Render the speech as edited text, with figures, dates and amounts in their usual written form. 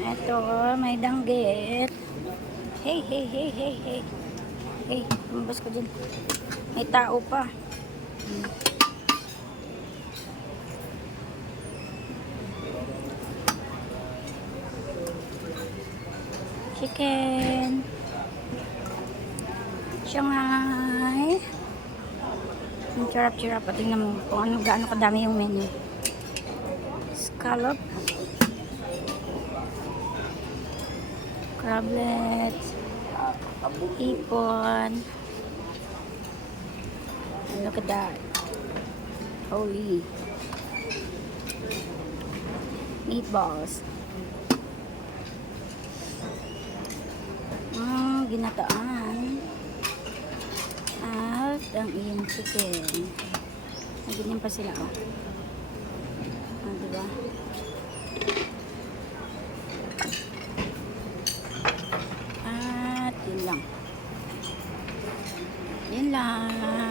Eto, may danggit. Hey, hey, hey, hey, hey. Hey, lumabas ko dyan. May tao pa. Chicken. Shanghai. Ang charap-charap. Tingnan mo kung ano, gaano kadami yung menu. Scallop. Crablets. Ipon. Look at that. Holy. Meatballs. Ginataan. At ang iyong chicken. Ganyan pa sila, oh. Diba? At yun lang. Yun lang.